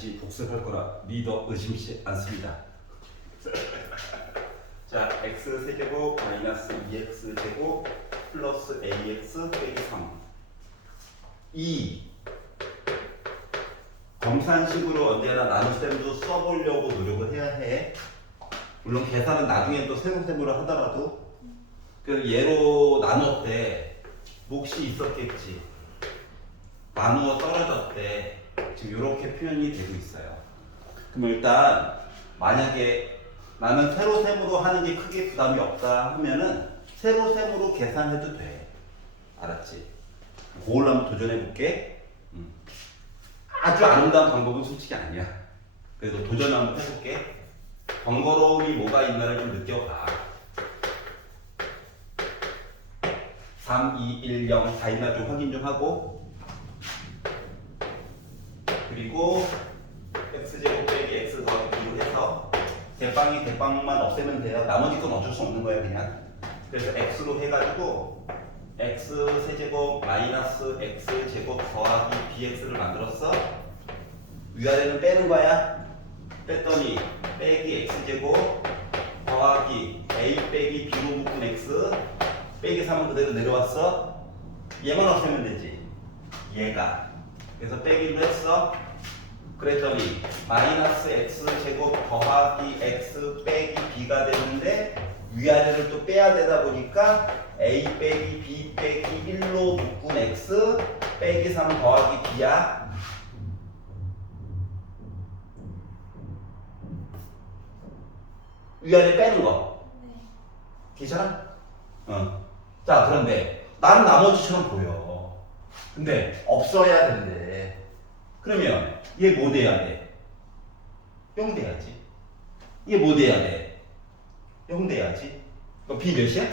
반드시 복습할 거라 믿어 의심치 않습니다. 자, x 세제곱 마이너스 2x 제곱 플러스 ax 빼기 3. 이 검산식으로 언제나 나눗셈도 써보려고 노력을 해야 해. 물론 계산은 나중에 또 세로셈으로 하더라도 그 얘로 나눴대. 몫이 있었겠지. 나누어 떨어졌대. 지금 이렇게 표현이 되고 있어요. 그럼 일단 만약에 나는 세로셈으로 하는 게 크게 부담이 없다 하면은 세로셈으로 계산해도 돼. 알았지? 그걸로 한번 도전해 볼게. 아주 아름다운 방법은 솔직히 아니야. 그래도 도전 한번 해볼게. 번거로움이 뭐가 있나를 좀 느껴봐. 3, 2, 1, 0 다 있나 좀 확인 좀 하고, 그리고 x제곱 빼기 x 더하기 b로 해서 대빵이 대빵만 없애면 돼요. 나머지 건 어쩔 수 없는 거야 그냥. 그래서 x로 해가지고 x 세제곱 마이너스 x 제곱 더하기 bx를 만들었어. 위아래는 빼는 거야. 뺐더니 빼기 x 제곱 더하기 a 빼기 b로 묶은 x 빼기 3은 그대로 내려왔어. 얘만 없애면 되지. 얘가. 그래서 빼기로 했어. 그랬더니 마이너스 x 제곱 더하기 x 빼기 b가 됐는데 위아래를 또 빼야 되다 보니까 a 빼기 b 빼기 1로 묶은 x 빼기 3 더하기 b야. 위아래 빼는 거. 괜찮아? 자, 그런데 나는 나머지처럼 보여. 근데 없어야 된대. 그러면 얘 뭐 돼야 돼? 0 돼야지. 얘 뭐 돼야 돼? 0 돼야지. 그럼 b 몇이야?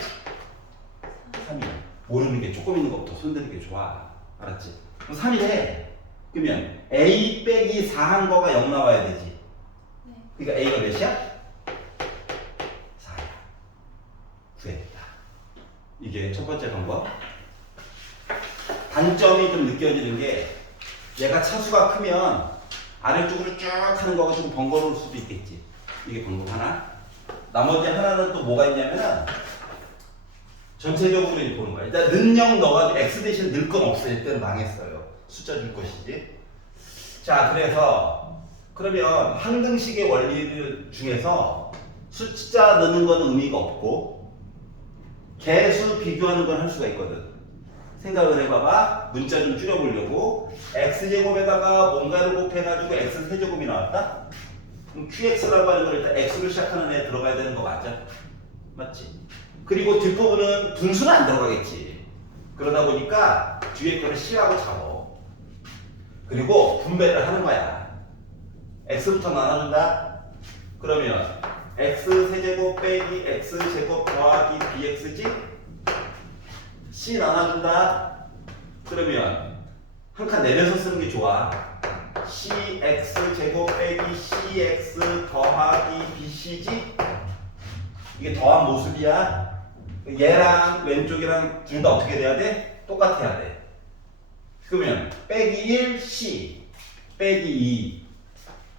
3이야. 모르는 게 조금 있는 것부터 손대는 게 좋아. 알았지? 그럼 3이래. 그러면 a 빼기 4 한 거가 0 나와야 되지. 그러니까 a가 몇이야? 4야. 구했다. 이게 첫 번째 방법. 단점이 좀 느껴지는 게 얘가 차수가 크면 아래쪽으로 쭉 하는 거가 좀 번거로울 수도 있겠지. 이게 방법 하나. 나머지 하나는 또 뭐가 있냐면은 전체적으로 이렇게 보는 거야. 일단 는0 넣어가지고 x 대신 늘 건 없을 때는 망했어요. 숫자 줄 것이지. 자, 그래서 그러면 항등식의 원리 중에서 숫자 넣는 건 의미가 없고 개수 비교하는 건 할 수가 있거든. 생각을 해봐봐. 문자 좀 줄여보려고 x제곱에다가 뭔가를 곱해가지고 x세제곱이 나왔다? 그럼 qx라고 하는 걸 일단 x로 시작하는 애 들어가야 되는 거 맞아? 맞지? 그리고 뒷부분은 분수는 안 들어가겠지. 그러다 보니까 뒤에 거를 c라고 잡어. 그리고 분배를 하는 거야. x부터 나눠준다? 그러면 x세제곱 빼기 x제곱 더하기 bx지? c 나눠준다? 그러면 한 칸 내려서 쓰는 게 좋아. cx제곱 빼기 cx 더하기 bc지? 이게 더한 모습이야. 얘랑 왼쪽이랑 둘 다 어떻게 돼야 돼? 똑같아야 돼. 그러면 빼기 1 c 빼기 2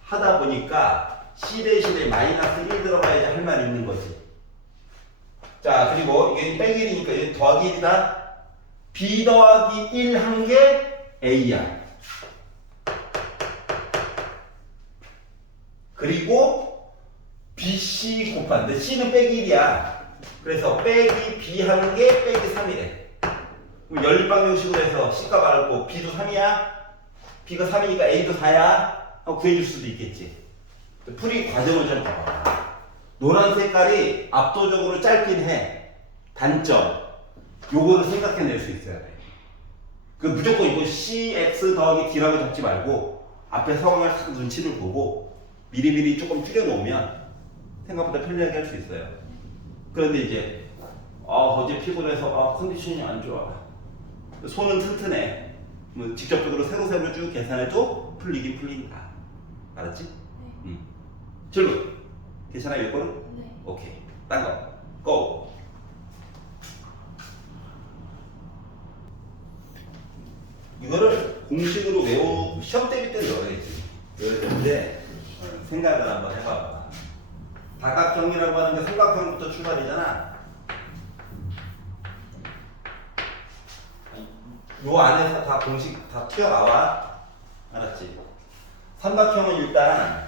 하다 보니까 c 대신에 마이너스 1 들어가야지 할 말이 있는 거지. 자, 그리고 이게 빼기 1이니까 이게 더하기 1이다. b 더하기 1 한 게 a야. 그리고 bc 곱한데 c는 빼기 1이야. 그래서 빼기 b 하는 게 빼기 3이래. 그럼 연립방정식으로 해서 c값 알고 b도 3이야. b가 3이니까 a도 4야. 하고 구해줄 수도 있겠지. 풀이 과정을 좀 봐봐. 노란 색깔이 압도적으로 짧긴 해. 단점. 요거를 생각해낼 수 있어야 돼. 그 무조건 이거 cx 더하기 d라고 적지 말고 앞에 상황을 딱 눈치를 보고 미리미리 조금 줄여놓으면 생각보다 편리하게 할 수 있어요. 그런데 이제 어제 피곤해서 컨디션이 안 좋아. 손은 튼튼해. 뭐 직접적으로 세로셈을 쭉 계산해도 풀리긴 풀린다. 알았지? 네. 질문. 괜찮아요 이거는? 네. 오케이. 딴 거. 고! 이거를 공식으로 시험 대비 때는 외워야지. 이럴 텐데 생각을 한번 해봐봐. 다각형이라고 하는 게 삼각형부터 출발이잖아. 요 안에서 다 공식 다 튀어나와. 알았지? 삼각형은 일단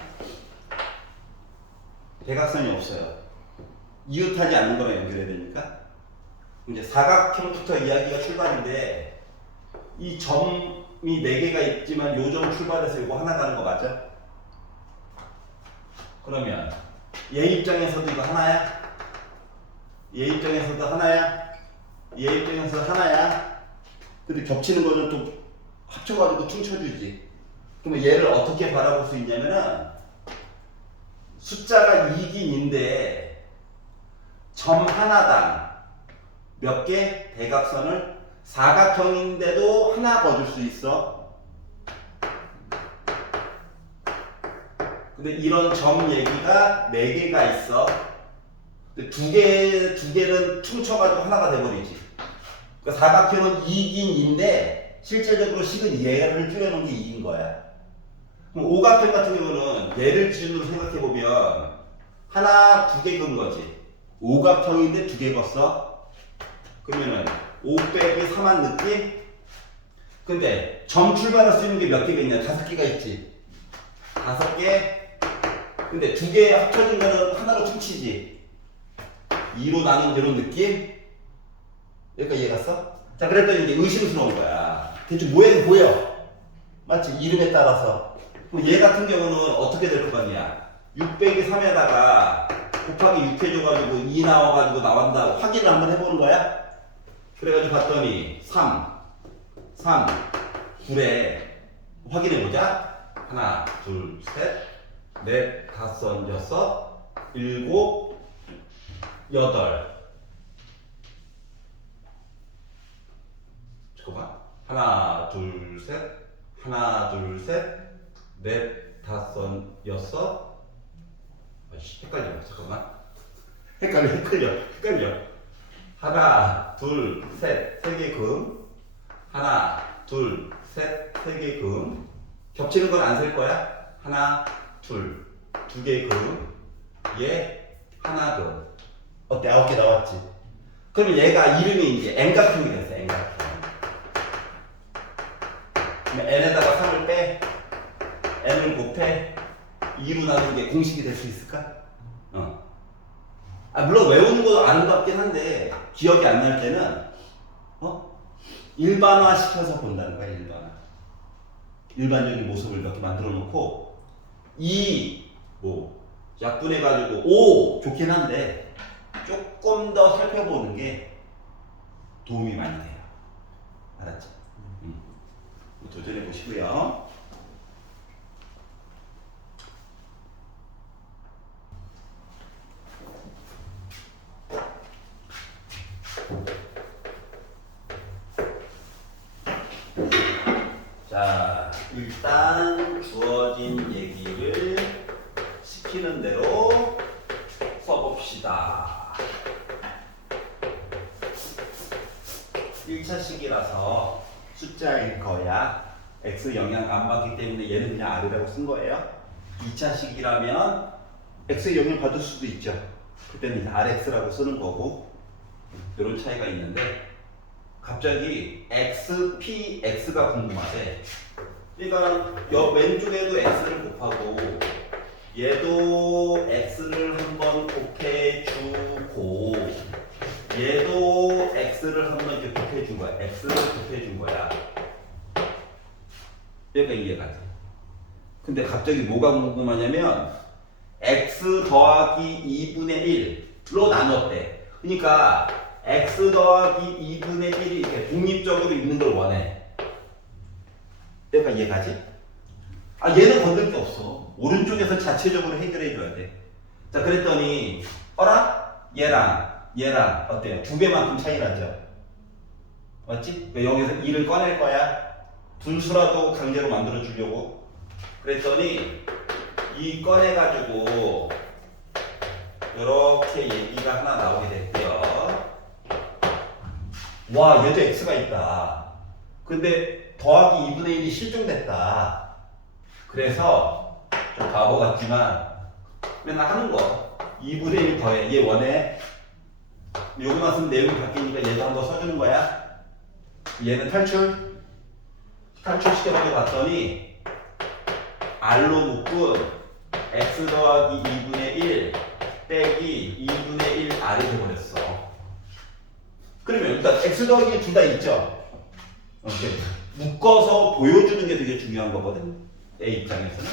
대각선이 없어요. 이웃하지 않는 거랑 연결해야 되니까. 이제 사각형부터 이야기가 출발인데 이 점이 4개가 있지만 요 점 출발해서 이거 하나 가는 거 맞아? 그러면 얘 입장에서도 이거 하나야? 얘 입장에서도 하나야? 얘 입장에서 하나야? 근데 겹치는 거는 또 합쳐가지고 퉁쳐주지. 그러면 얘를 어떻게 바라볼 수 있냐면은 숫자가 2긴인데 점 하나당 몇 개 대각선을 사각형인데도 하나 거줄 수 있어. 근데 이런 점 얘기가 4개가 있어. 근데 두 개는 퉁쳐가지고 하나가 돼버리지. 그러니까 사각형은 2긴인데 실질적으로 식은 얘를 줄여놓은 게 2인 거야. 그럼 오각형 같은 경우는 얘를 기준으로 생각해보면 하나, 2개 그은 거지. 오각형인데 2개 걷어. 그러면은 5 빼기 3한 느낌? 근데 점 출발할 수 있는 게 몇 개가 있냐? 5개가 있지. 5개. 근데 2개 합쳐진 거는 하나로 퉁치지. 2로 나눈 이런 느낌? 여기까지 이해 갔어? 자, 그랬더니 이제 의심스러운 거야. 대충 모양이 보여. 맞지? 이름에 따라서. 그럼 얘 같은 경우는 어떻게 될 것 같냐? 6 빼기 3에다가 곱하기 6 해줘가지고 2 나와가지고 나온다. 확인을 한번 해보는 거야? 그래가지고 봤더니 3, 9에 확인해보자. 하나, 둘, 셋, 넷, 다섯, 여섯, 일곱, 여덟. 잠깐만. 하나, 둘, 셋, 하나, 둘, 셋, 넷, 다섯, 여섯. 아이씨, 헷갈려. 잠깐만. 헷갈려. 하나, 둘, 셋, 3개 금. 하나, 둘, 셋, 3개 금. 겹치는 건 안 셀 거야? 하나, 둘, 2개 금. 얘, 하나 금. 어때? 9개 나왔지? 그러면 얘가 이름이 이제 N각형이 됐어, N각형. 그러면 N에다가 3을 빼. N을 곱해. 2로 나누는 게 공식이 될 수 있을까? 물론 외우는 거 아름답긴 한데 기억이 안 날 때는 일반화 시켜서 본다는 거야. 일반적인 모습을 몇 개 만들어 놓고 2 약분해가지고 5 좋긴 한데 조금 더 살펴보는 게 도움이 많이 돼요. 알았죠? 도전해 보시고요. 자, 일단 주어진 얘기를 시키는 대로 써봅시다. 1차식이라서 숫자일 거야. X 영향 안 받기 때문에 얘는 그냥 R이라고 쓴 거예요. 2차식이라면 X 영향 받을 수도 있죠. 그때는 RX라고 쓰는 거고, 이런 차이가 있는데 갑자기 X, P, X가 궁금하대. 그러니까 왼쪽에도 X를 곱하고 얘도 X를 한번 곱해주고 얘도 X를 한번 이렇게 곱해준 거야. X를 곱해준 거야. 여기가 이해가지. 근데 갑자기 뭐가 궁금하냐면 X 더하기 2분의 1로 나눴대. 그러니까 X 더하기 2분의 1이 이렇게 독립적으로 있는 걸 원해. 내가 이해가지? 얘는 건들 게 없어. 오른쪽에서 자체적으로 해결해 줘야 돼. 자, 그랬더니 얘랑 어때요? 2배만큼 차이 나죠? 맞지? 여기서 2를 꺼낼 거야. 분수라도 강제로 만들어 주려고. 그랬더니 2 꺼내가지고 이렇게 얘기가 하나 나오게 됐고요. 와, 얘도 X가 있다. 근데 더하기 2분의 1이 실종됐다. 그래서 바보 같지만 맨날 하는 거. 2분의 1 더해. 얘 원해. 여기만 쓰면 내용이 바뀌니까 얘도 한번 써주는 거야. 얘는 탈출시켜보고 봤더니 R로 묶은 x 더하기 2분의 1 빼기 2분의 1 R이 돼버렸어. 그러면 일단 x 더하기 둘 다 있죠? 이렇게 묶어서 보여주는 게 되게 중요한 거거든. A 입장에서는.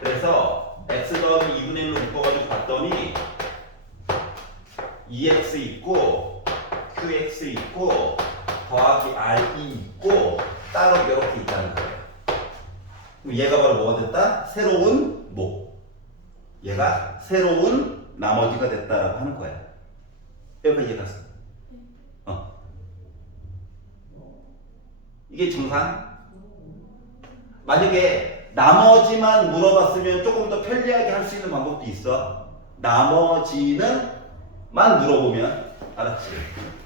그래서 x 더하기 2분의 1로 묶어가지고 봤더니 EX 있고 QX 있고 더하기 RE 있고 따로 이렇게 있다는 거예요. 그럼 얘가 바로 뭐가 됐다? 새로운 목. 얘가 새로운 나머지가 됐다라고 하는 거야. 여기까지 이해 갔어? 이게 정상? 만약에 나머지만 물어봤으면 조금 더 편리하게 할 수 있는 방법도 있어. 나머지는 만 물어보면 알았지?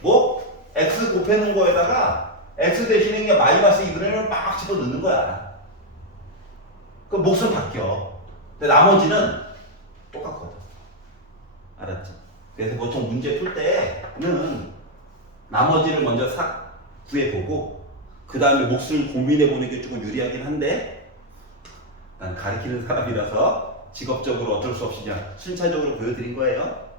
뭐? x 곱해놓은 거에다가 x 대신에 그냥 마이너스 2분의 1을 막 집어넣는 거야. 그럼 몫은 바뀌어. 근데 나머지는 똑같거든. 알았지? 그래서 보통 문제 풀 때는 나머지를 먼저 싹 구해보고 그 다음에 몫을 고민해보는 게 조금 유리하긴 한데 난 가르치는 사람이라서 직업적으로 어쩔 수 없이 그냥 순차적으로 보여드린 거예요.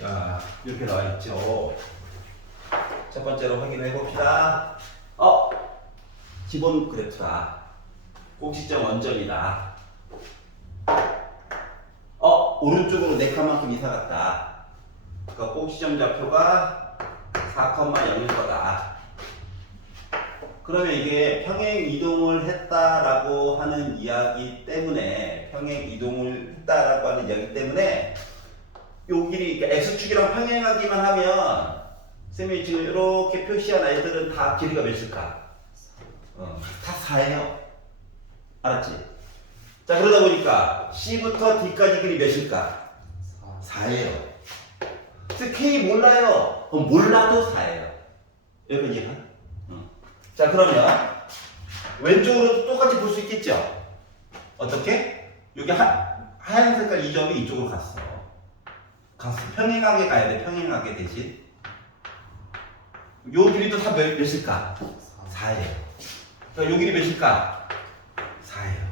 자, 이렇게 나와 있죠. 첫 번째로 확인해 봅시다. 기본 그래프다. 꼭지점 원점이다. 오른쪽으로 4칸만큼 이사 갔다. 그러니까 꼭지점 좌표가 4,0일 거다. 그러면 이게 평행 이동을 했다라고 하는 이야기 때문에 요 길이 그러니까 x축이랑 평행하기만 하면 쌤이 지금 이렇게 표시한 아이들은 다 길이가 몇일까? 다 4예요. 알았지? 자, 그러다 보니까 C부터 D까지 길이 몇일까? 4예요. 그래서 K 몰라요. 몰라도 4예요. 여러분 이해가? 자, 그러면 왼쪽으로도 똑같이 볼 수 있겠죠? 어떻게? 여기 하얀 색깔 이 점이 이쪽으로 갔어. 평행하게 가야 돼. 평행하게 대신 요 길이도 다 몇일까? 4예요. 그러니까 요 길이 몇일까? 4예요.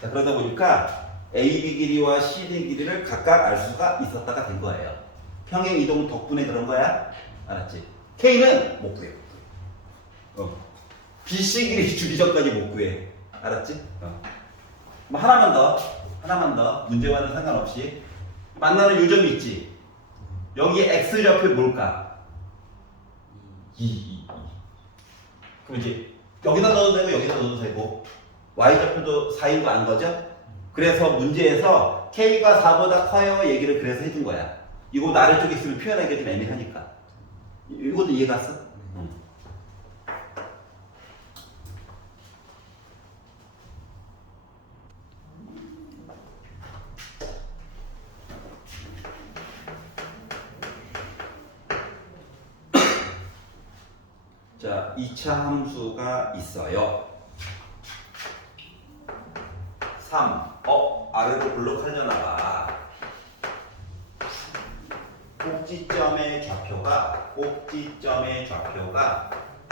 자, 그러다 보니까 AB 길이와 CD 길이를 각각 알 수가 있었다가 된 거예요. 평행 이동 덕분에 그런 거야. 알았지? K는 못 구해. BC 길이 주기 전까지 못 구해. 알았지? 뭐 하나만 더 문제와는 상관없이 만나는 요점이 있지. 여기 X 좌표 뭘까? 2. 그럼 이제 여기다 넣어도 되고 여기다 넣어도 되고 Y 좌표도 4인 거 안 거죠? 그래서 문제에서 K가 4보다 커요 얘기를 그래서 해준 거야. 이거 아래쪽에 있으면 표현하기가 좀 애매하니까. 이것도 이해 갔어? 자, 2차 함수가 있어요. 3. 아래로 블록하려나 봐. 꼭지점의 좌표가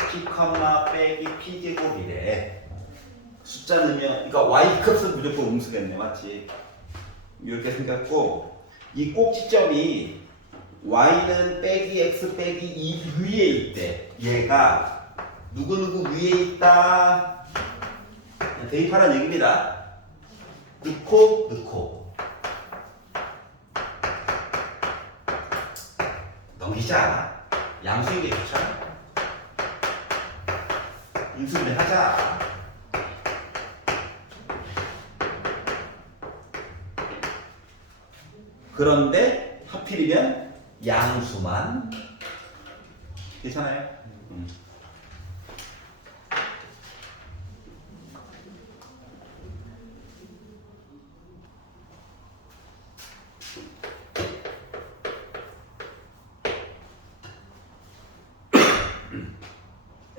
P, 빼기 P제곱이래. 숫자 넣으면, 그러니까 Y값은 무조건 음수겠네, 맞지? 이렇게 생겼고, 이 꼭지점이 Y는 빼기 X 빼기 2 위에 있대. 얘가 누구누구 위에 있다. 대입하라는 얘기입니다. 넣고 넘기자. 양수인 게 좋잖아. 인수분해 하자. 그런데 하필이면 양수만. 괜찮아요?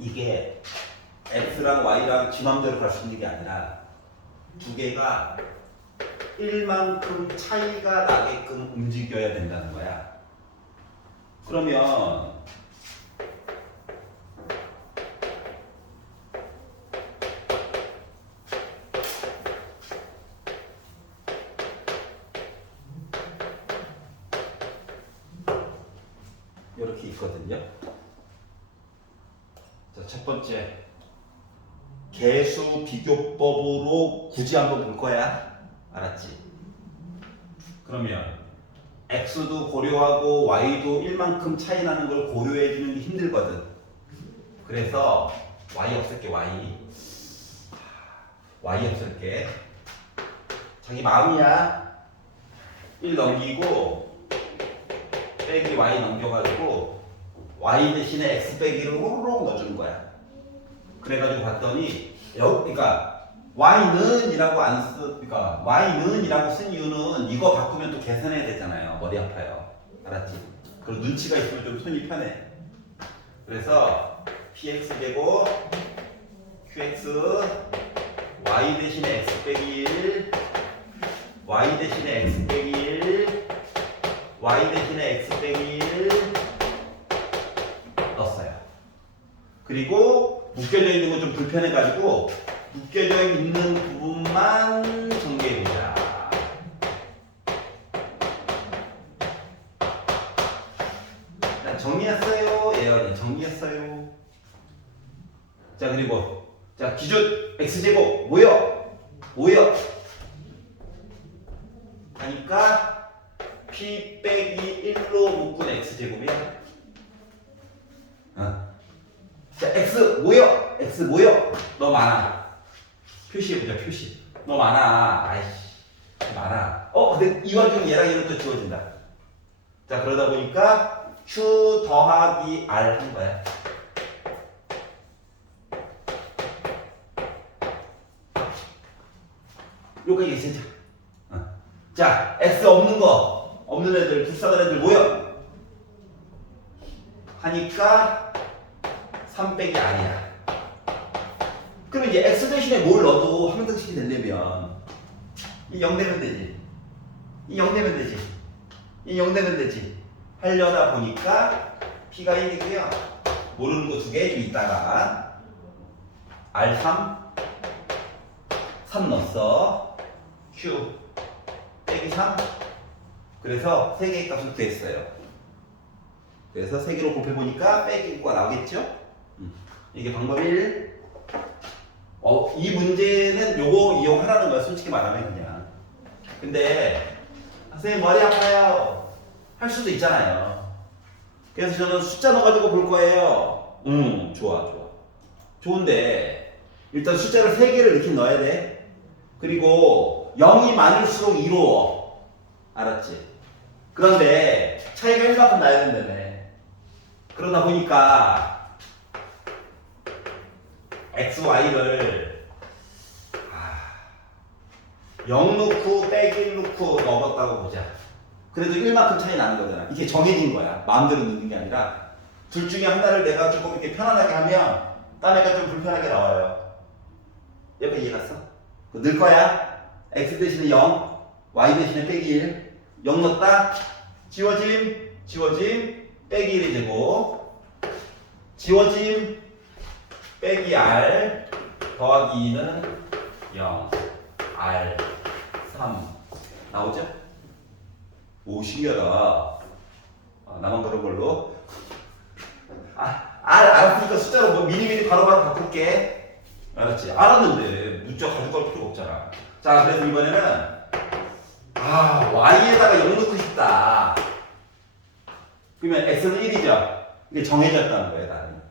이게 x랑 y랑 지 맘대로 갈 수 있는 게 아니라 두 개가 1만큼 차이가 나게끔 움직여야 된다는 거야. 그러면 이렇게 있거든요. 자, 첫 번째 개수 비교법으로 굳이 한번 볼 거야. 알았지? 그러면 x도 고려하고 y도 1만큼 차이 나는 걸 고려해 주는 게 힘들거든. 그래서 y 없앨게. y 없앨게. 자기 마음이야. 1 넘기고 빼기 y 넘겨가지고 y 대신에 x 빼기를 호로록 넣어주는 거야. 그래가지고 봤더니 그러니까 y는 이라고 그러니까 y는 이라고 쓴 이유는 이거 바꾸면 또 계산해야 되잖아요. 머리 아파요. 알았지? 그리고 눈치가 있으면 좀 손이 편해. 그래서 px 제곱 qx y 대신에 x 빼기 1 y 대신에 x 빼기 1 y 대신에 x 빼기 1 넣었어요. 그리고 묶여져 있는 건 좀 불편해가지고 묶여져 있는 부분만 정리해보자. 정리했어요. 예언이 정리했어요. 자, 그리고 자, 기준 x제곱 모여 하니까 p 빼기 1로 묶은 x제곱이야. 자, x 모여 너 많아. 표시해보자. 표시 너 많아. 아이씨 많아. 근데 이 와중에 얘랑 얘는 또 지워진다. 자, 그러다 보니까 q 더하기 r 한 거야. 여기까지 진짜. 자, x 없는 애들 불쌍한 애들 모여 하니까 3 빼기 r이야. 그럼 이제 x 대신에 뭘 넣어도 한 등식이 되려면 이 0 되면 되지. 이 0 되면 되지. 이 0 되면 되지. 하려다 보니까 p가 1이고요. 모르는 거 2개 좀 있다가 r3 3 넣었어. q 빼기 3. 그래서 3개의 값을 구했어요. 그래서 3개로 곱해보니까 빼기가 나오겠죠? 이게 방법 1. 이 문제는 요거 이용하라는 거야. 솔직히 말하면 그냥. 근데 선생님 머리 아파요 할 수도 있잖아요. 그래서 저는 숫자 넣어가지고 볼 거예요. 좋아. 좋은데 일단 숫자를 3개를 이렇게 넣어야 돼. 그리고 0이 많을수록 이로워. 알았지? 그런데 차이가 1만큼 나야 된다며. 그러다 보니까 x, y를 0 넣고 빼기 1 넣고 넣었다고 보자. 그래도 1만큼 차이 나는 거잖아. 이게 정해진 거야. 마음대로 넣는 게 아니라 둘 중에 하나를 내가 조금 이렇게 편안하게 하면 딴 애가 좀 불편하게 나와요. 여기 이해 갔어? 넣을 거야. x 대신에 0, y 대신에 빼기 1. 0 넣었다. 지워짐, 빼기 1이 되고 지워짐, 빼기 r 더하기 2는 0, r 3 나오죠? 오, 신기하다. 나만 그런 걸로. r 알았으니까 숫자로 뭐 미리미리 바로바로 바꿀게. 알았지? 알았는데 문자 가져갈 필요가 없잖아. 자, 그래서 이번에는 y에다가 0 넣고 싶다. 그러면 x는 1이죠. 이게 정해졌다는 거예요, 나는.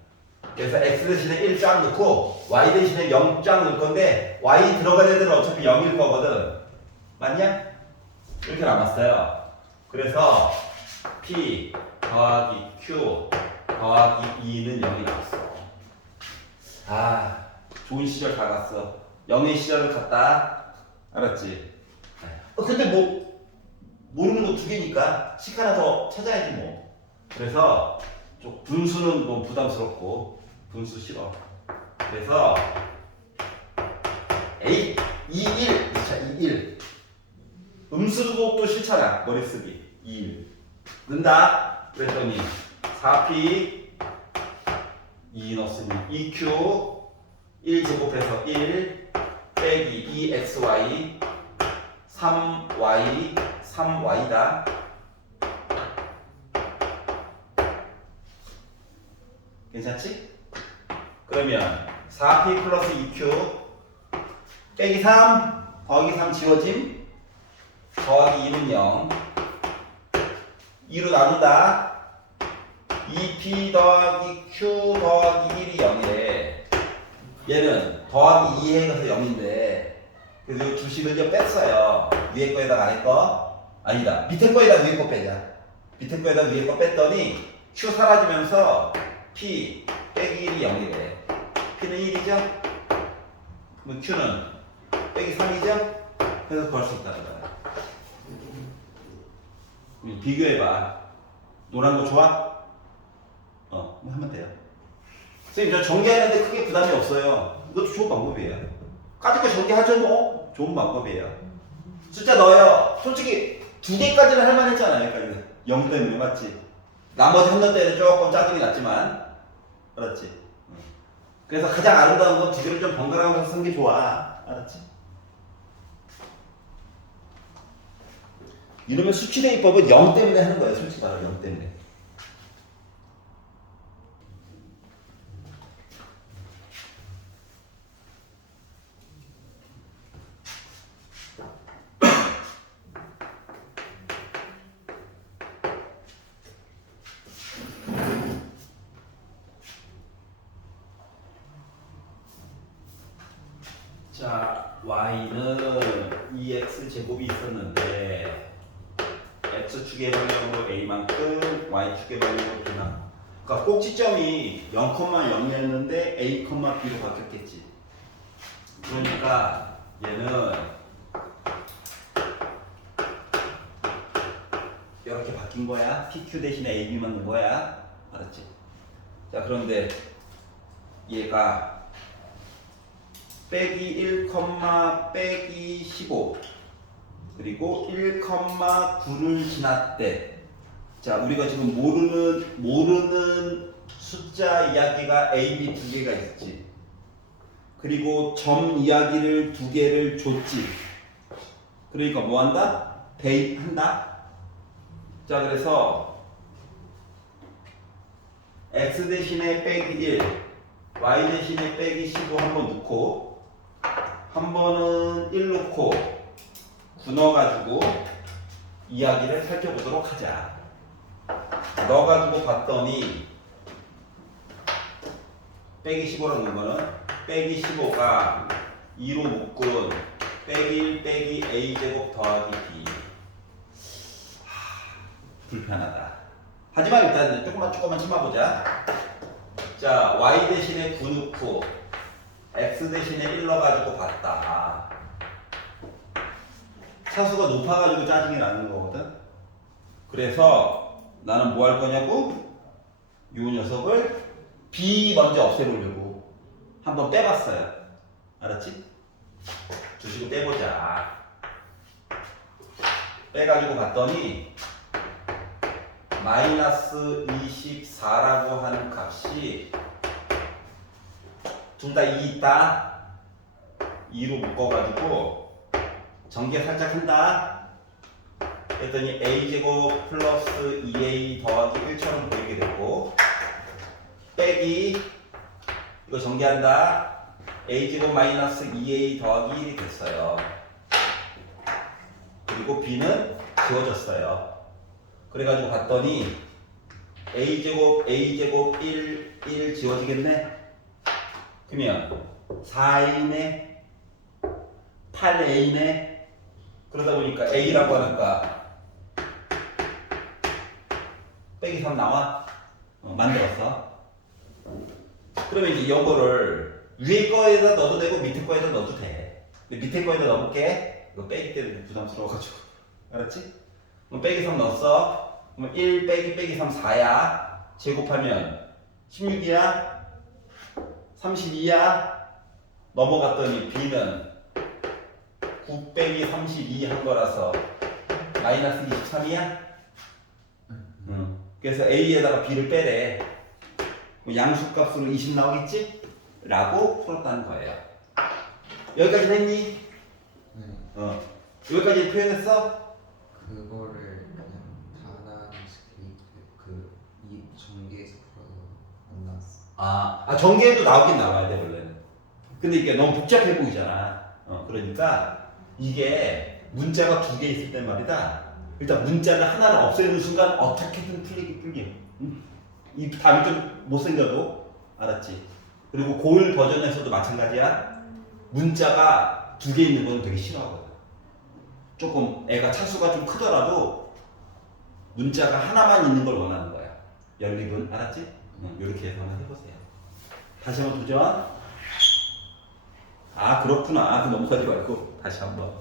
그래서 x 대신에 1 쫙 넣고 y 대신에 0 쫙 넣을 건데 y 들어간 애들은 어차피 0일 거거든. 맞냐? 이렇게 남았어요. 그래서 p 더하기 q 더하기 2는 0이 나왔어. 좋은 시절 다 갔어. 0의 시절을 갔다. 알았지? 근데 뭐 모르는 거 2개니까 식 하나 더 찾아야지 뭐. 그래서 좀 분수는 뭐 부담스럽고 분수 싫어. 그래서 A 2, 1. 자, 2, 1. 음수도 싫잖아. 머리 쓰기. 2, 1. 는다. 그랬더니 4P 2 넣었으니 EQ 1 제곱해서 1 빼기 2XY 3Y 3Y다. 괜찮지? 그러면 4P 플러스 EQ 빼기 3 더하기 3 지워짐 더하기 2는 0 2로 나눈다. 2P 더하기 Q 더하기 1이 0이래. 얘는 더하기 2 해서 0인데 그래서 이 주식을 좀 뺐어요. 위에 거에다가 아래 거 아니다. 밑에 거에다 위에 거 빼자. 밑에 거에다 위에 거 뺐더니 Q 사라지면서 P 빼기 1이 0이래. P는 1이죠? 그럼 Q는 빼기 3이죠? 그래서 구할 수 있다는 거야. 비교해봐. 노란 거 좋아? 하면 돼요. 선생님, 저 전개하는데 크게 부담이 없어요. 이것도 좋은 방법이에요. 까짓 거 전개하죠, 뭐? 좋은 방법이에요. 숫자 넣어요. 솔직히 2개까지는 할만했잖아요, 여기까지는. 0 때문에, 맞지? 나머지 한 때는 조금 짜증이 났지만, 알았지? 그래서 가장 아름다운 건 2개를 좀 번갈아가면서 쓰는 게 좋아. 알았지? 이러면 수치대입법은 0 때문에 하는 거예요, 솔직히 말하면 0 때문에. 자, y는 2x 제곱이 있었는데 x축의 방향으로 a만큼 y축의 방향으로 b만큼. 그러니까 꼭지점이 0,0였는데 a, b로 바뀌었겠지. 그러니까 얘는 이렇게 바뀐 거야. pq 대신에 ab만 넣은 거야. 알았지? 자, 그런데 얘가 빼기 1, 빼기 15 그리고 1,9를 지났대. 자, 우리가 지금 모르는 숫자 이야기가 A, B 2개가 있지. 그리고 점 이야기를 2개를 줬지. 그러니까 뭐 한다? 대입한다. 자, 그래서 X 대신에 빼기 1, Y 대신에 빼기 15 한번 넣고 한 번은 1 놓고 9 넣어가지고 이야기를 살펴보도록 하자. 넣어가지고 봤더니 빼기 15라는 넣은 거는 빼기 15가 2로 묶은 빼기 1 빼기 a제곱 더하기 b. 불편하다. 하지만 일단 조금만 참아보자. 자, y 대신에 9 넣고 x 대신에 1 넣어가지고 봤다. 차수가 높아가지고 짜증이 나는 거거든. 그래서 나는 뭐 할 거냐고? 이 녀석을 b 먼저 없애보려고 한번 빼봤어요. 알았지? 주식을 빼보자. 빼가지고 봤더니 마이너스 24라고 하는 값이 둘 다 2 있다. 2로 묶어가지고 전개 살짝 한다. 그랬더니 a제곱 플러스 2a 더하기 1처럼 보이게 되고 빼기 이거 전개한다. a제곱 마이너스 2a 더하기 1이 됐어요. 그리고 b는 지워졌어요. 그래가지고 봤더니 a제곱 1 지워지겠네. 그러면 4a네 8a네. 그러다 보니까 a라고 하니까 빼기 3 나와. 만들었어. 그러면 이제 이거를 위에 거에다 넣어도 되고 밑에 거에다 넣어도 돼. 근데 밑에 거에다 넣어볼게. 이거 빼기 때문에 부담스러워가지고. 알았지? 그럼 빼기 3 넣었어. 그럼 1 빼기 3 4야. 제곱하면 16이야. 32야. 넘어갔더니 B는 9 빼기 32 한 거라서 마이너스 23이야? 응. 그래서 A에다가 B를 빼래. 양수값으로 20 나오겠지? 라고 풀었다는 거예요. 여기까지 됐니? 네. 여기까지 표현했어? 그거를 그냥 다른 스크립트 이 전개에서 풀어서 안 나왔어. 전개에도 나오긴 나와야 돼 원래는. 근데 이게 너무 복잡해 보이잖아. 그러니까 이게 문자가 두 개 있을 땐 말이다. 일단 문자를 하나를 없애는 순간 어떻게든 풀려. 응? 이 답이 좀 못생겨도 알았지? 그리고 고일 버전에서도 마찬가지야. 문자가 두 개 있는 건 되게 싫어하거든. 조금 애가 차수가 좀 크더라도 문자가 하나만 있는 걸 원하는 거야. 연립은 알았지? 이렇게 해서 한번 해보세요. 다시 한번 도전. 그렇구나. 넘어가지 말고 다시 한번.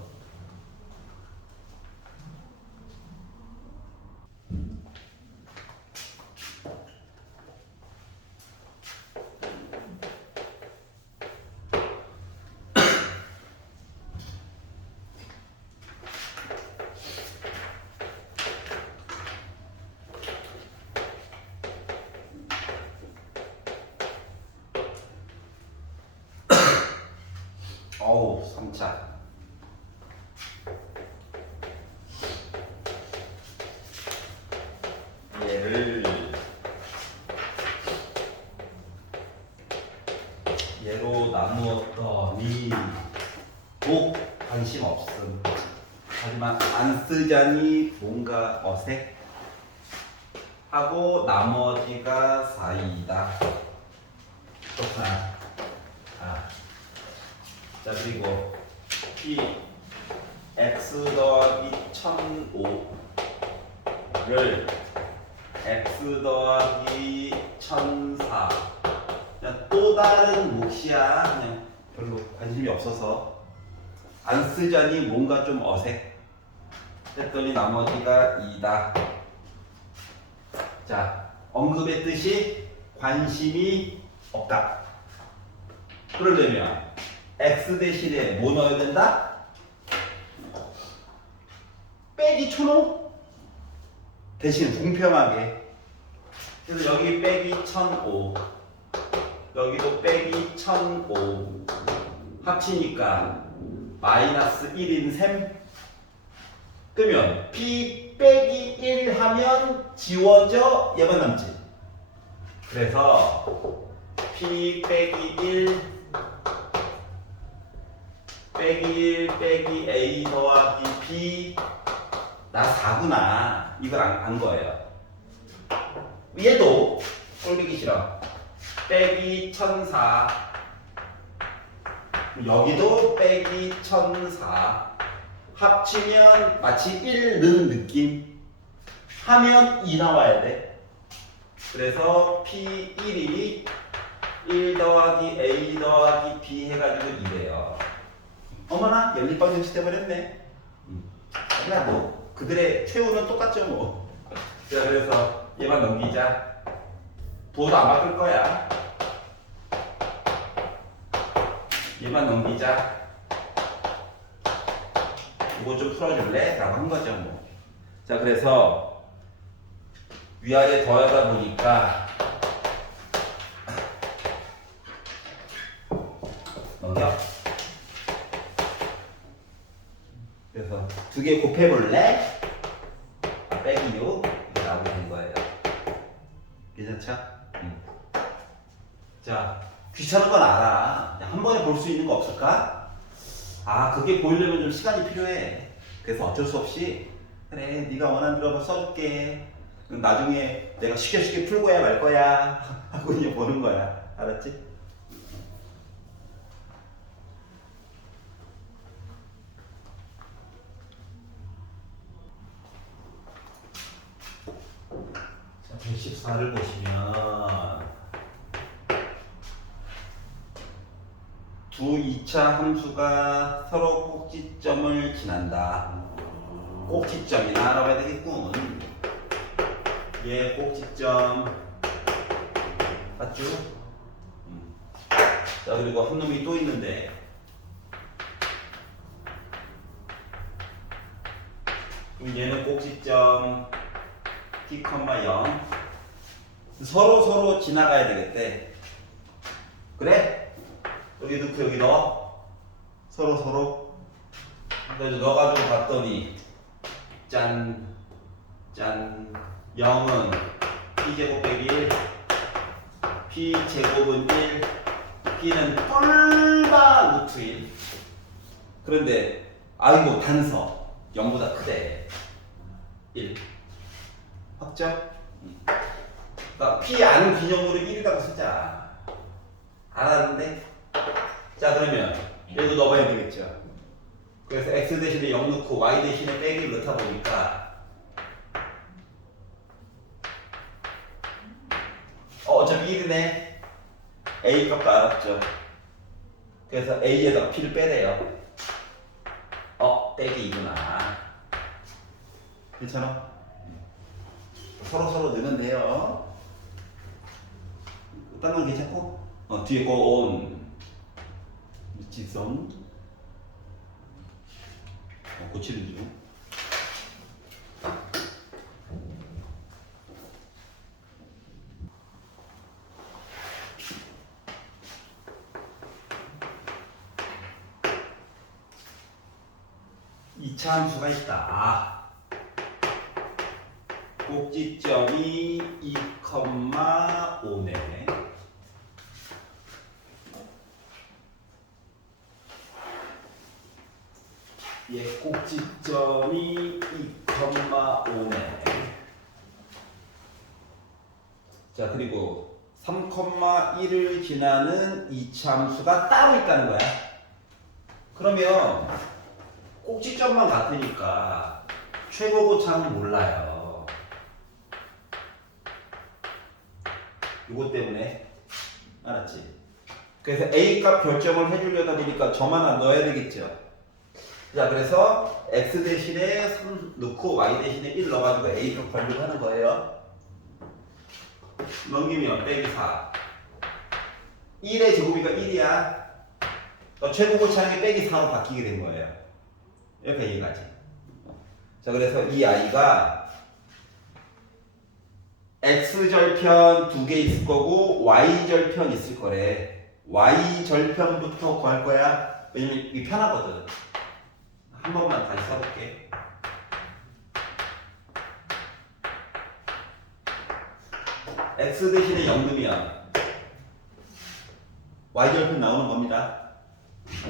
어우, 3차. 얘로 나누었더니 관심 없음. 하지만 안 쓰자니 뭔가 어색 하고 나머지가 4이다. 그렇구나. 자, 그리고 P x 더하기 1005를 x 더하기 1004. 그냥 또 다른 몫이야. 그냥 별로 관심이 없어서 안 쓰자니 뭔가 좀 어색 했더니 나머지가 2다. 자, 언급했듯이 관심이 없다. 그러려면 x 대신에 뭐 넣어야 된다? 빼기 1005 대신 공평하게. 그래서 여기 빼기 1005 여기도 빼기 1005 합치니까 마이너스 1인 셈. 그러면 b 빼기 1 하면 지워져 얘만 남지. 그래서 p 빼기 1 빼기 1 빼기 a 더하기 b. 나 4구나. 이걸 안 거예요. 얘도 꼴보기 싫어. 빼기 1004. 여기도 빼기 1004. 합치면 마치 1 넣은 느낌. 하면 2 나와야 돼. 그래서 P1이 1 더하기 A 더하기 B 해가지고 2래요. 어머나, 연립방정식 돼버렸네. 아니야, 뭐 그들의 최후는 똑같죠 뭐. 자, 그래서 얘만 넘기자. 도도 안 바꿀 거야. 얘만 넘기자. 이거 좀 풀어줄래? 라고 한 거죠 뭐. 자, 그래서 위아래 더하다 보니까 넘겨. 그래서 두 개 곱해볼래? 빼기 6 이렇게 나오게 된 거예요. 괜찮죠? 자, 귀찮은 건 알아. 한 번에 볼 수 있는 거 없을까? 그게 보이려면 좀 시간이 필요해. 그래서 어쩔 수 없이 그래, 네가 원하는 대로 한번 써줄게. 나중에 내가 쉽게 풀고야 말 거야 하고 이제 보는 거야. 알았지? 자, 114를 보시면 두 2차 함수가 서로 꼭지점을 지난다. 꼭지점이나 라고 해야 되겠군. 얘 꼭지점 맞죠? 자, 그리고 한 놈이 또 있는데 그럼 얘는 꼭지점 t, 0 서로 지나가야 되겠대. 그래? 여기 넣고 여기 넣어. 서로. 그래서 넣어가지고 봤더니 짠 0은 p제곱 빼기 1 p제곱은 1 p는 뿔바 루트 1. 그런데 아이고 단서 0보다 크대. 1 확정? 그러니까 p 아는 기념으로 1이라고 쓰자. 알았는데? 자, 그러면 여기도 넣어봐야 되겠죠. 그래서 x 대신에 0 넣고 y 대신에 빼기를 넣다 보니까 어차피 1이네. a 값도 알았죠. 그래서 a에다 p를 빼래요. 빼기 2구나. 괜찮아? 서로 넣으면 돼요. 딴 건 괜찮고? 뒤에 거 온 미치성 고치는 중. 이차 함수가 있다. 꼭지점이 2,5네. 얘 꼭지점이 2,5네. 자, 그리고 3,1을 지나는 이차함수가 따로 있다는 거야. 그러면 꼭지점만 같으니까 최고고차는 몰라요. 이것 때문에. 알았지? 그래서 A값 결정을 해주려다 보니까 점 하나 넣어야 되겠죠. 자, 그래서 X 대신에 3 넣고 Y 대신에 1 넣어가지고 A값 관리를 하는 거예요. 넘기면 빼기 4. 1의 제곱이가 1이야. 최고고차항이 빼기 4로 바뀌게 된 거예요. 이렇게 이해가지. 자, 그래서 이 아이가 x절편 2개 있을 거고 y절편 있을 거래. y절편부터 구할 거야. 왜냐면 이게 편하거든. 한 번만 다시 써볼게. x 대신에 0 넣으면 y절편 나오는 겁니다.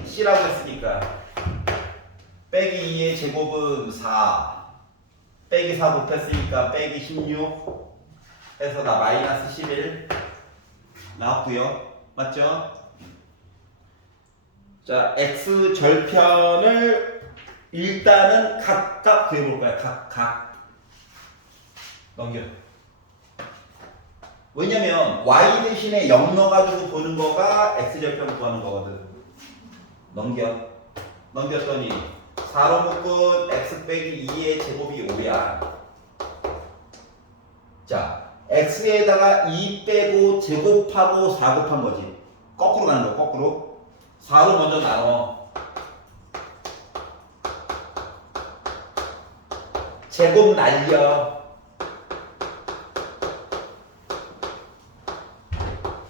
c라고 했으니까 빼기 2의 제곱은 4 빼기 4 곱했으니까 빼기 16 해서 나 마이너스 11 나왔고요. 맞죠? 자, x 절편을 일단은 각각 구해볼 거야. 각 넘겨. 왜냐면 y 대신에 0 넣어가지고 보는 거가 x 절편 구하는 거거든. 넘겼더니 4로 묶은 x 빼기 2의 제곱이 5야. 자, x에다가 2 빼고 제곱하고 4 곱한 거지. 거꾸로 가는 거, 거꾸로. 4로 먼저 나눠. 제곱 날려.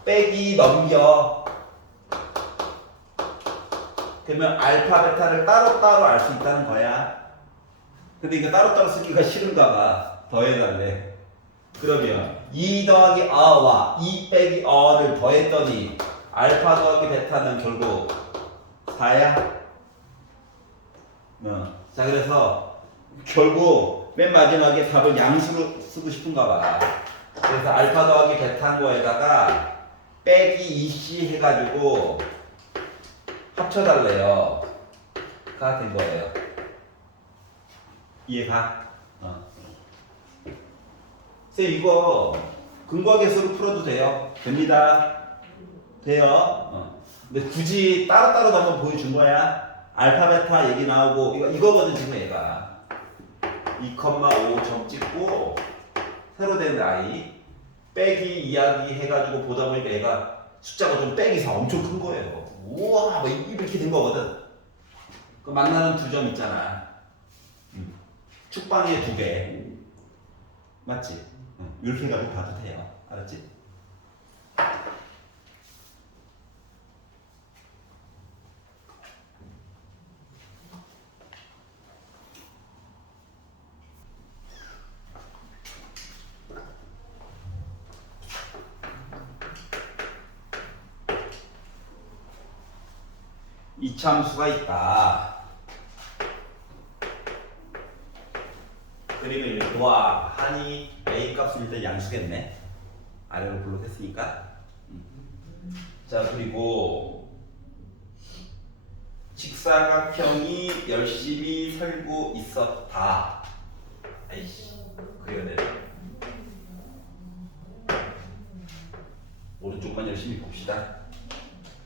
빼기 넘겨. 그러면 알파, 베타를 따로따로 알 수 있다는 거야. 근데 이거 따로따로 쓰기가 싫은가 봐. 더해달래. 그러면 2 더하기 아와 2 빼기 어를 더했더니 알파 더하기 베타는 결국 4야. 자, 그래서 결국 맨 마지막에 답을 양수로 쓰고 싶은가 봐. 그래서 알파 더하기 베타인 거에다가 빼기 2c 해가지고 합쳐달래요. 가 된 거예요. 이해가? 쌤, 이거 근거계수로 풀어도 돼요? 됩니다. 돼요. 근데 굳이 따로따로 한번 보여준 거야. 알파, 베타 얘기 나오고 이거거든 지금 얘가. 2,5 점 찍고 새로 된 i 빼기 이야기 해가지고 보다 보니까 얘가 숫자가 좀 빼기서 엄청 큰 거예요. 우와, 뭐 이렇게 된 거거든. 그 만나는 두 점 있잖아. 축방에 두 개. 맞지? 이렇게 해가지고 봐도 돼요. 알았지? 이참수가 있다. 그림을 이렇게 와 하니 A 값은 일단 양수겠네. 아래로 블록했으니까. 자 그리고 직사각형이 열심히 살고 있었다. 아이씨 그래야 돼. 오른쪽만 열심히 봅시다.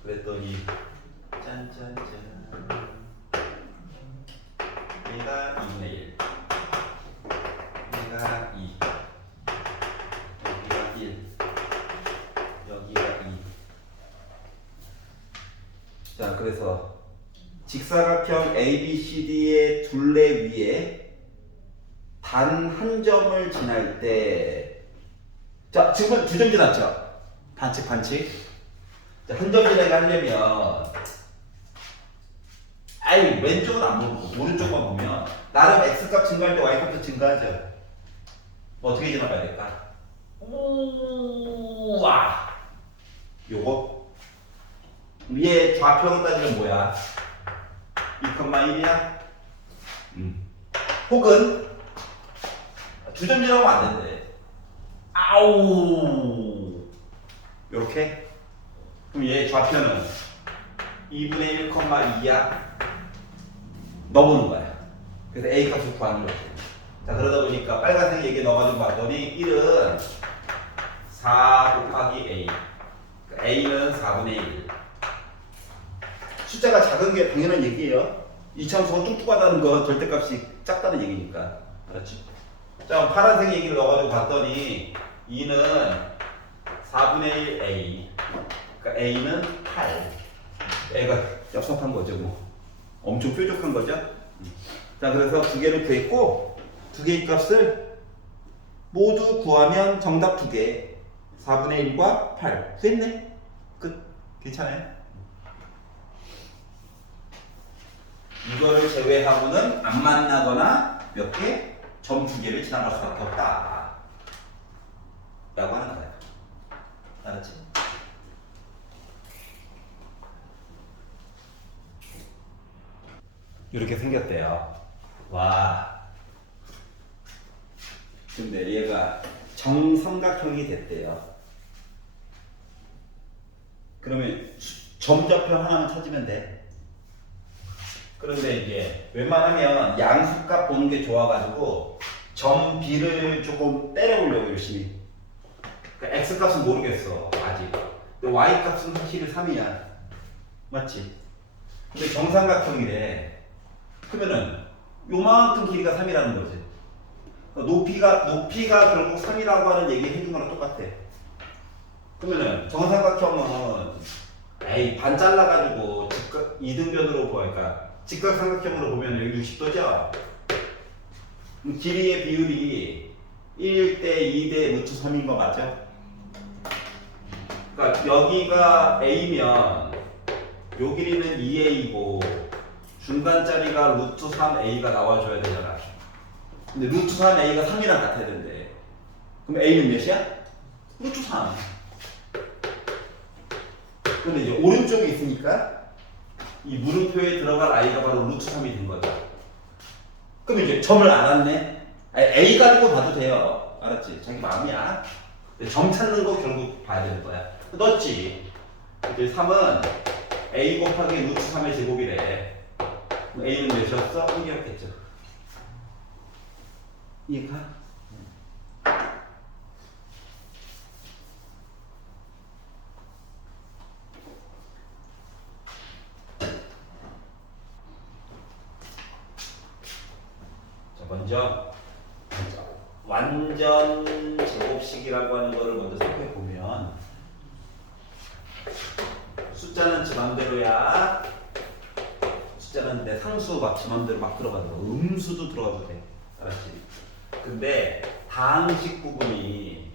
그랬더니 짠짠짠 얘가 2분의 1 얘가 2 여기가 1 여기가 2. 자 그래서 직사각형 ABCD의 둘레 위에 단 한 점을 지날 때 자 지금 두 점 지났죠? 반칙 자 한 점 지나게 하려면 아이 왼쪽은 안 보고 오른쪽만 보면 나름 x값 증가할 때 y값도 증가하죠. 뭐 어떻게 지나가야 될까? 우와 요거 위에 좌표로 따지면 뭐야? 2,1이야? 혹은 두 점 지나가면 안 된대. 아우 요렇게 그럼 얘 좌표는 2분의 1,2야 넣어보는 거야. 그래서 A 값을 구하는 거지. 자 그러다 보니까 빨간색 얘기 넣어가지고 봤더니 1은 4 곱하기 A 그러니까 A는 4분의 1 숫자가 작은 게 당연한 얘기예요. 이참수가 뚱뚱하다는 건 절대값이 작다는 얘기니까. 그렇지? 자 파란색 얘기를 넣어가지고 봤더니 2는 4분의 1 A 그러니까 A는 8 A가 얍삽한 거죠 뭐. 엄청 뾰족한 거죠. 자 그래서 두 개를 구했고 두 개의 값을 모두 구하면 정답 두 개 4분의 1과 8 구했네. 끝. 괜찮아요. 이거를 제외하고는 안 만나거나 몇 개? 점 두 개를 지나갈 수밖에 없다 라고 하는 거예요. 알았지? 이렇게 생겼대요. 와. 근데 얘가 정삼각형이 됐대요. 그러면 점좌표 하나만 찾으면 돼. 그런데 이제 웬만하면 양수값 보는 게 좋아가지고 점 B를 조금 때려보려고 열심히. 그러니까 X값은 모르겠어 아직. 근데 Y값은 사실 3이야. 맞지? 근데 정삼각형이래. 그러면은 요만큼 길이가 3이라는 거지. 높이가 결국 3이라고 하는 얘기 해준 거랑 똑같아. 그러면은 정삼각형은 에이 반 잘라가지고 이등변으로 보니까 직각삼각형으로 보면 여기 60도죠. 길이의 비율이 1대 2대 루트 3인 거 맞죠? 그러니까 여기가 A면 요 길이는 2A고 중간짜리가 루트 3A가 나와줘야 되잖아. 근데 루트 3A가 3이랑 같아야 된대. 그럼 A는 몇이야? 루트 3. 근데 이제 오른쪽에 있으니까 이 물음표에 들어갈 I가 바로 루트 3이 된 거죠. 그럼 이제 점을 알았네. A 가지고 봐도 돼요. 알았지? 자기 마음이야. 근데 점 찾는 거 결국 봐야 되는 거야. 넣었지. 이제 3은 A 곱하기 루트 3의 제곱이래. A는 몇이었어? 1이었겠죠. 이해가? 자, 먼저 완전 제곱식이라고 하는 거를 먼저 살펴보면 숫자는 지 맘대로야. 숫자는 내 상수 막 지 맘대로 막 들어가도 돼. 음수도 들어가도 돼. 알았지? 근데 다항식 부분이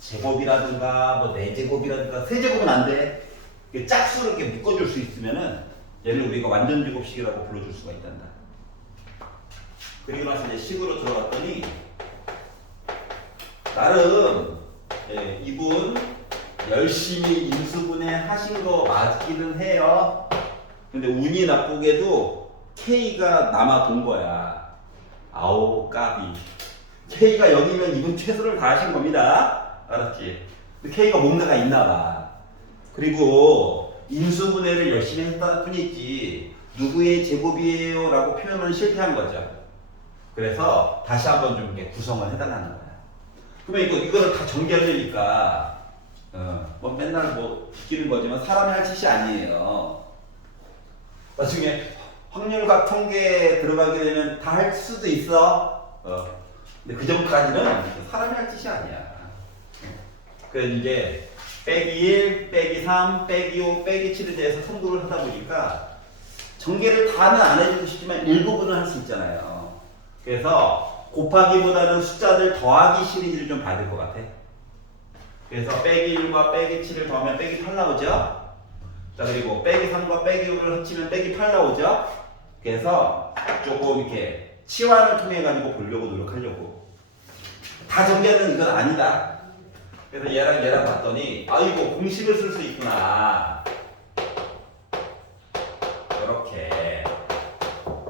제곱이라든가 뭐 4제곱이라든가 3제곱은 안 돼. 이게 짝수로 이렇게 묶어줄 수 있으면은 얘를 우리가 완전 제곱식이라고 불러줄 수가 있단다. 그리고 나서 이제 식으로 들어갔더니 나름 이분 열심히 인수분해 하신 거 맞기는 해요. 근데 운이 나쁘게도 K가 남아 돈 거야. 아오 까비. K가 0이면 이분 최선을 다하신 겁니다. 알았지? 근데 K가 뭔가가 있나 봐. 그리고 인수분해를 열심히 했다 뿐이지 누구의 제곱이에요 라고 표현은 실패한 거죠. 그래서 다시 한번 좀 이렇게 구성을 해달라는 거야. 그러면 이거를 다 전개하려니까 뭐 맨날 뭐 비키는 거지만 사람이 할 짓이 아니에요. 나중에 확률과 통계 들어가게 되면 다 할 수도 있어. 근데 그 전까지는 사람이 할 짓이 아니야. 그래서 이제 빼기 1, 빼기 3, 빼기 5, 빼기 7에 대해서 통보를 하다 보니까 전개를 다는 안 해주고 싶지만 일부분은 할 수 있잖아요. 그래서 곱하기보다는 숫자들 더하기 시리즈를 좀 봐야 될 것 같아. 그래서 빼기 1과 빼기 7을 더하면 빼기 8 나오죠? 자, 그리고 빼기 3과 빼기 5를 합치면 빼기 8 나오죠? 그래서 조금 이렇게 치환을 통해 가지고 보려고 노력하려고. 다 전개는 이건 아니다. 그래서 얘랑 봤더니 아이고 공식을 쓸 수 있구나. 이렇게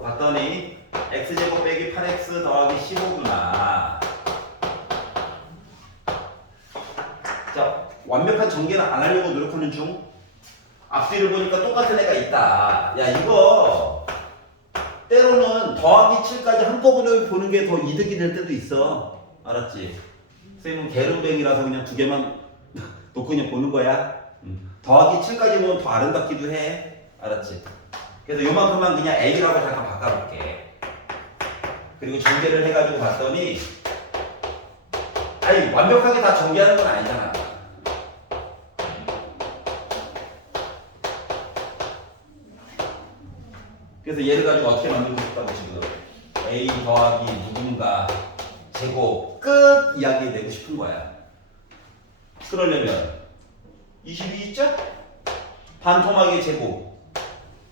봤더니 x제곱 빼기 8x 더하기 15구나. 자, 완벽한 전개는 안 하려고 노력하는 중. 앞뒤를 보니까 똑같은 애가 있다. 야, 이거 때로는 더하기 7까지 한꺼번에 보는 게 더 이득이 될 때도 있어. 알았지? 선생님은 게으름뱅이라서 그냥 2개만 놓고 그냥 보는 거야. 더하기 7까지 보면 더 아름답기도 해. 알았지? 그래서 요만큼만 그냥 A라고 잠깐 바꿔볼게. 그리고 전개를 해가지고 봤더니 아니 완벽하게 다 전개하는 건 아니잖아. 그래서 얘를 가지고 어떻게 만들고 싶다고 지금 A 더하기 누군가 제곱 끝 이야기 내고 싶은 거야. 그러려면 22 있죠? 반토막의 제곱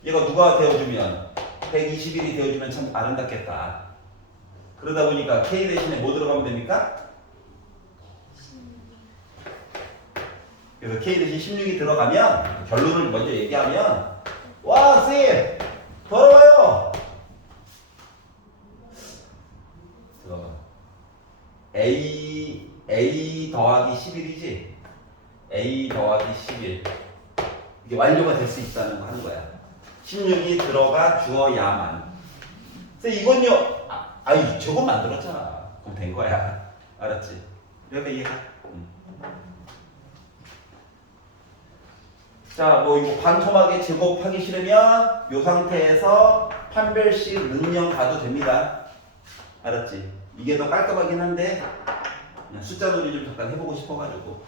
얘가 누가 되어주면 121이 되어주면 참 아름답겠다. 그러다 보니까 K 대신에 뭐 들어가면 됩니까? 그래서 K 대신 16이 들어가면 결론을 먼저 얘기하면 와 쌤! 더러워요! 들어봐. A 더하기 11이지? A 더하기 11 이게 완료가 될 수 있다는 거 하는 거야. 16이 들어가 주어야만. 그래서 이건요 아이 저거 만들었잖아. 그럼 된 거야. 알았지? 이렇게 이해가? 자, 뭐 이거 반토막에 제곱하기 싫으면 이 상태에서 판별식 능령 가도 됩니다. 알았지? 이게 더 깔끔하긴 한데 그냥 숫자 놀이 좀 잠깐 해보고 싶어가지고